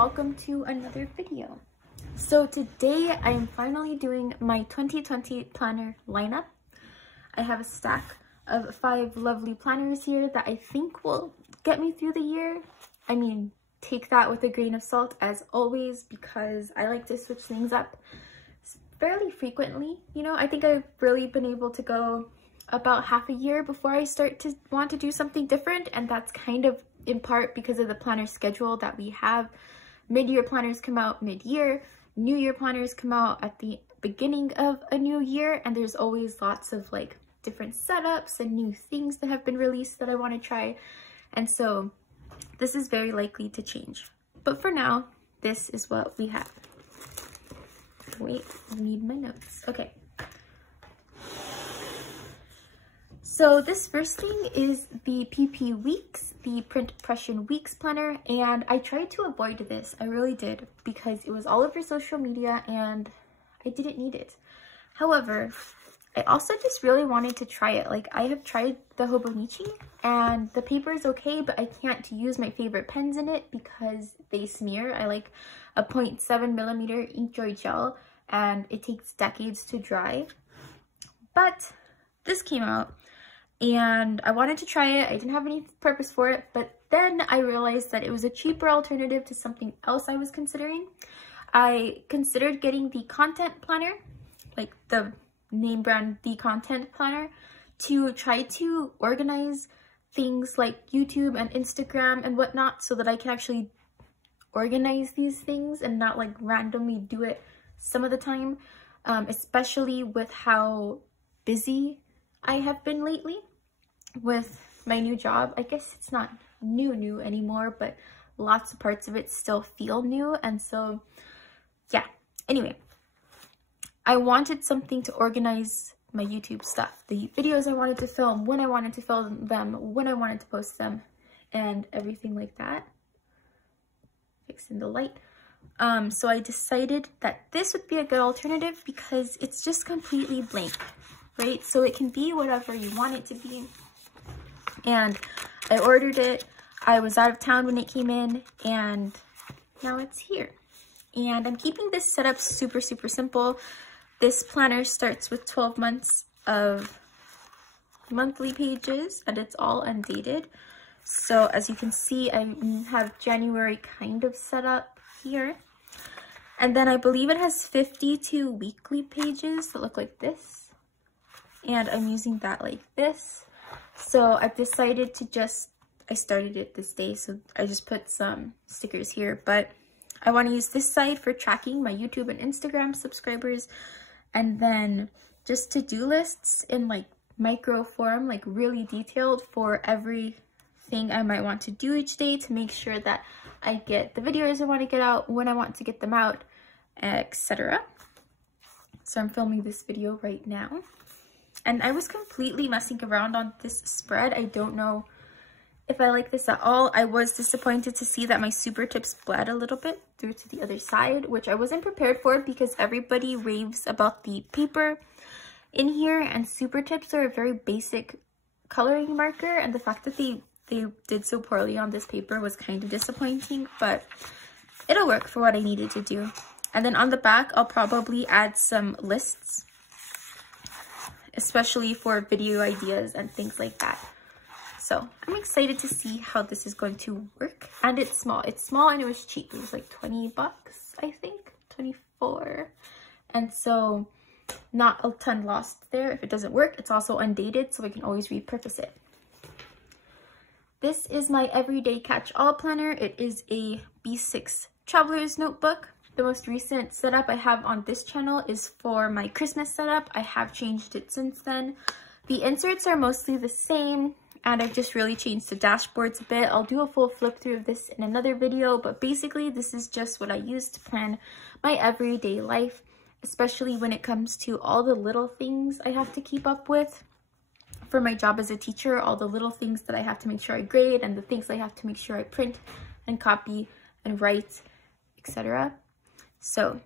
welcome to another video. So today I am finally doing my 2020 planner lineup. I have a stack of 5 lovely planners here that I think will get me through the year. I mean, take that with a grain of salt as always, because I like to switch things up fairly frequently. You know, I think I've really been able to go about half a year before I start to want to do something different, and that's kind of in part because of the planner schedule that we have. Mid-year planners come out mid-year, New Year planners come out at the beginning of a new year, and there's always lots of like different setups and new things that have been released that I want to try, and so this is very likely to change. But for now, this is what we have. Wait, I need my notes. Okay. So this first thing is the PP Weeks, the Print Impression Weeks planner, and I tried to avoid this. I really did, because it was all over social media and I didn't need it. However, I also just really wanted to try it. Like, I have tried the Hobonichi and the paper is okay, but I can't use my favorite pens in it because they smear. I like a 0.7mm InkJoy gel and it takes decades to dry. But this came out and I wanted to try it. I didn't have any purpose for it, but then I realized that it was a cheaper alternative to something else I was considering. I considered getting the content planner, like the name brand, the content planner, to try to organize things like YouTube and Instagram and whatnot so that I can actually organize these things and not like randomly do it some of the time, especially with how busy I have been lately with my new job. I guess it's not new anymore, but lots of parts of it still feel new, and so yeah. Anyway, I wanted something to organize my YouTube stuff, the videos I wanted to film, when I wanted to film them, when I wanted to post them, and everything like that. Fixing the light. So I decided that this would be a good alternative because it's just completely blank, right? So it can be whatever you want it to be. And I ordered it. I was out of town when it came in, and now it's here. And I'm keeping this setup super simple. This planner starts with 12 months of monthly pages, and it's all undated. So as you can see, I have January kind of set up here. And then I believe it has 52 weekly pages that look like this. And I'm using that like this. So I've decided to I started it this day, so I just put some stickers here, but I want to use this side for tracking my YouTube and Instagram subscribers, and then just to-do lists in like micro form, like really detailed for everything I might want to do each day to make sure that I get the videos I want to get out, when I want to get them out, etc. So I'm filming this video right now. And I was completely messing around on this spread. I don't know if I like this at all. I was disappointed to see that my super tips bled a little bit through to the other side, which I wasn't prepared for because everybody raves about the paper in here, and super tips are a very basic coloring marker, and the fact that they did so poorly on this paper was kind of disappointing, but it'll work for what I needed to do. And then on the back, I'll probably add some lists, especially for video ideas and things like that. So I'm excited to see how this is going to work. And it's small. It's small and it was cheap. It was like 20 bucks, I think, 24. And so not a ton lost there. If it doesn't work, it's also undated, so I can always repurpose it. This is my everyday catch-all planner. It is a B6 Traveler's Notebook. The most recent setup I have on this channel is for my Christmas setup. I have changed it since then. The inserts are mostly the same, and I've just really changed the dashboards a bit. I'll do a full flip through of this in another video, but basically this is just what I use to plan my everyday life, especially when it comes to all the little things I have to keep up with for my job as a teacher, all the little things that I have to make sure I grade and the things I have to make sure I print and copy and write, etc. So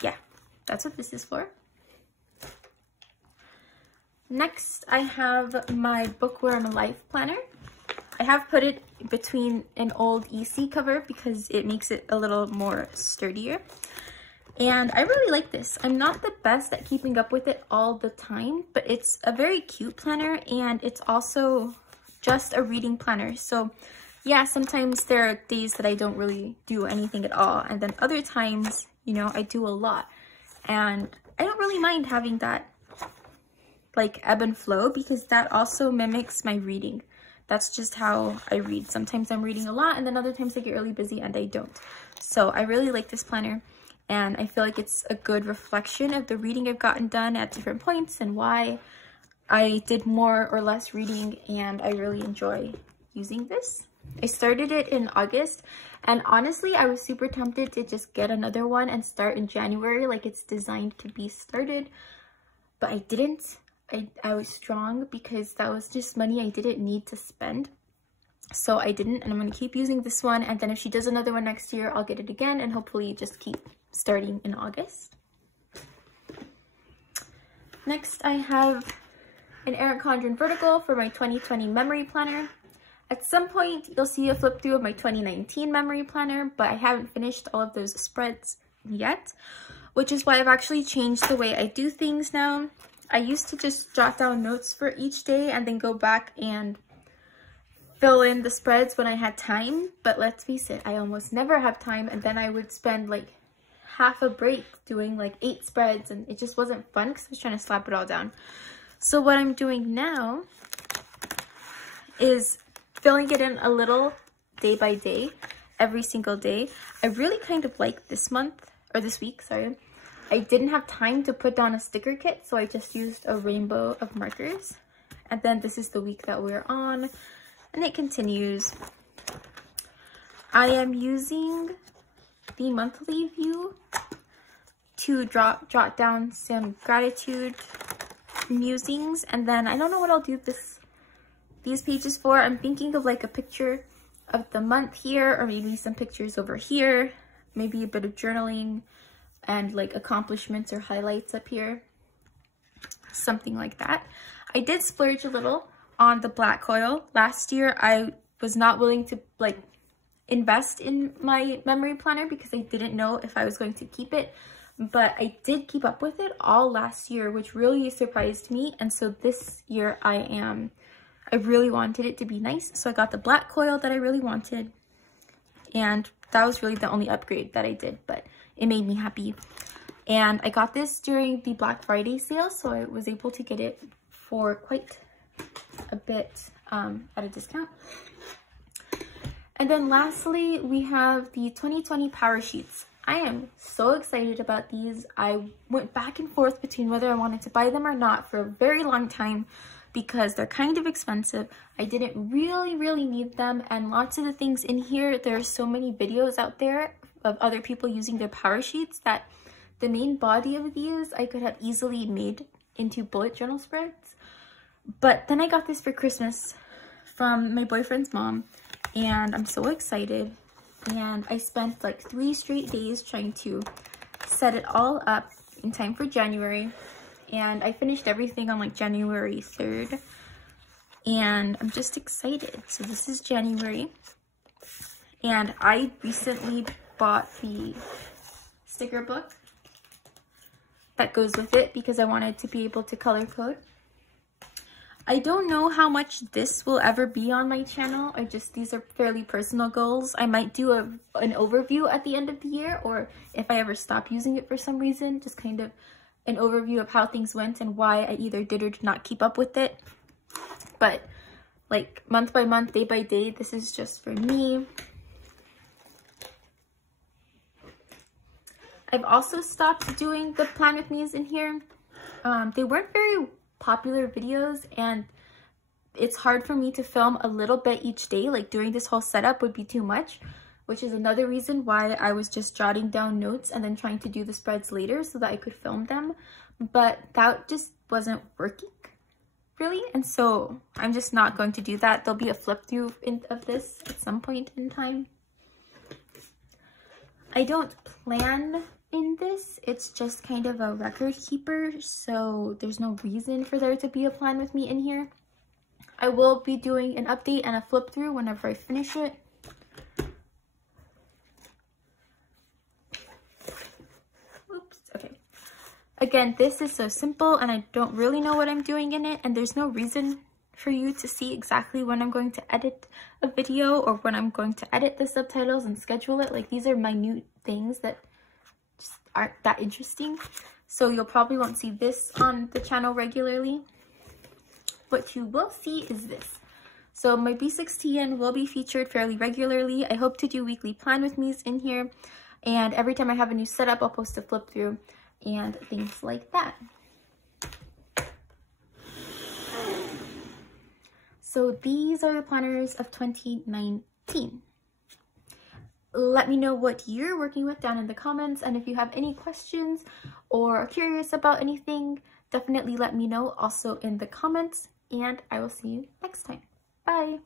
yeah, that's what this is for. Next, I have my Bookworm Life Planner. I have put it between an old EC cover because it makes it a little more sturdier. And I really like this. I'm not the best at keeping up with it all the time, but it's a very cute planner, and it's also just a reading planner. So yeah, sometimes there are days that I don't really do anything at all, and then other times, you know, I do a lot. And I don't really mind having that like ebb and flow, because that also mimics my reading. That's just how I read. Sometimes I'm reading a lot, and then other times I get really busy and I don't. So I really like this planner, and I feel like it's a good reflection of the reading I've gotten done at different points and why I did more or less reading, and I really enjoy using this. I started it in August, and honestly, I was super tempted to just get another one and start in January like it's designed to be started, but I didn't. I was strong because that was just money I didn't need to spend. So I didn't, and I'm going to keep using this one, and then if she does another one next year, I'll get it again and hopefully just keep starting in August. Next, I have an Erin Condren Vertical for my 2020 memory planner. At some point, you'll see a flip through of my 2019 memory planner, but I haven't finished all of those spreads yet, which is why I've actually changed the way I do things now. I used to just jot down notes for each day and then go back and fill in the spreads when I had time, but let's face it, I almost never have time, and then I would spend like half a break doing like 8 spreads, and it just wasn't fun because I was trying to slap it all down. So what I'm doing now is filling it in a little day by day, every single day. I really kind of like this month, or this week, sorry. I didn't have time to put down a sticker kit, so I just used a rainbow of markers. And then this is the week that we're on, and it continues. I am using the monthly view to jot down some gratitude musings, and then I don't know what I'll do these pages for. I'm thinking of like a picture of the month here, or maybe some pictures over here, maybe a bit of journaling, and like accomplishments or highlights up here, something like that. I did splurge a little on the black coil. Last year I was not willing to like invest in my memory planner because I didn't know if I was going to keep it, but I did keep up with it all last year, which really surprised me. And so this year I really wanted it to be nice, so I got the black coil that I really wanted, and that was really the only upgrade that I did, but it made me happy. And I got this during the Black Friday sale, so I was able to get it for quite a bit at a discount. And then lastly, we have the 2020 Power Sheets. I am so excited about these. I went back and forth between whether I wanted to buy them or not for a very long time because they're kind of expensive. I didn't really need them, and lots of the things in here, there are so many videos out there of other people using their Power Sheets that the main body of these I could have easily made into bullet journal spreads. But then I got this for Christmas from my boyfriend's mom, and I'm so excited. And I spent like 3 straight days trying to set it all up in time for January, and I finished everything on like January 3rd, and I'm just excited. So this is January, and I recently bought the sticker book that goes with it because I wanted to be able to color code. I don't know how much this will ever be on my channel. These are fairly personal goals. I might do an overview at the end of the year, or if I ever stop using it for some reason, just kind of an overview of how things went and why I either did or did not keep up with it. But like month by month, day by day, this is just for me. I've also stopped doing the Plan With Me's in here. They weren't very popular videos, and it's hard for me to film a little bit each day. Like doing this whole setup would be too much, which is another reason why I was just jotting down notes and then trying to do the spreads later so that I could film them. But that just wasn't working really, and so I'm just not going to do that. There'll be a flip through of this at some point in time. I don't plan in this, it's just kind of a record keeper, so there's no reason for there to be a Plan With Me in here. I will be doing an update and a flip through whenever I finish it. Oops, okay. Again, this is so simple and I don't really know what I'm doing in it, and there's no reason for you to see exactly when I'm going to edit a video or when I'm going to edit the subtitles and schedule it. Like, these are minute things that just aren't that interesting. So you'll probably won't see this on the channel regularly. What you will see is this. So my B6TN will be featured fairly regularly. I hope to do weekly plan with me's in here. And every time I have a new setup, I'll post a flip through and things like that. So these are the planners of 2019. Let me know what you're working with down in the comments, and if you have any questions or are curious about anything, definitely let me know also in the comments, and I will see you next time. Bye!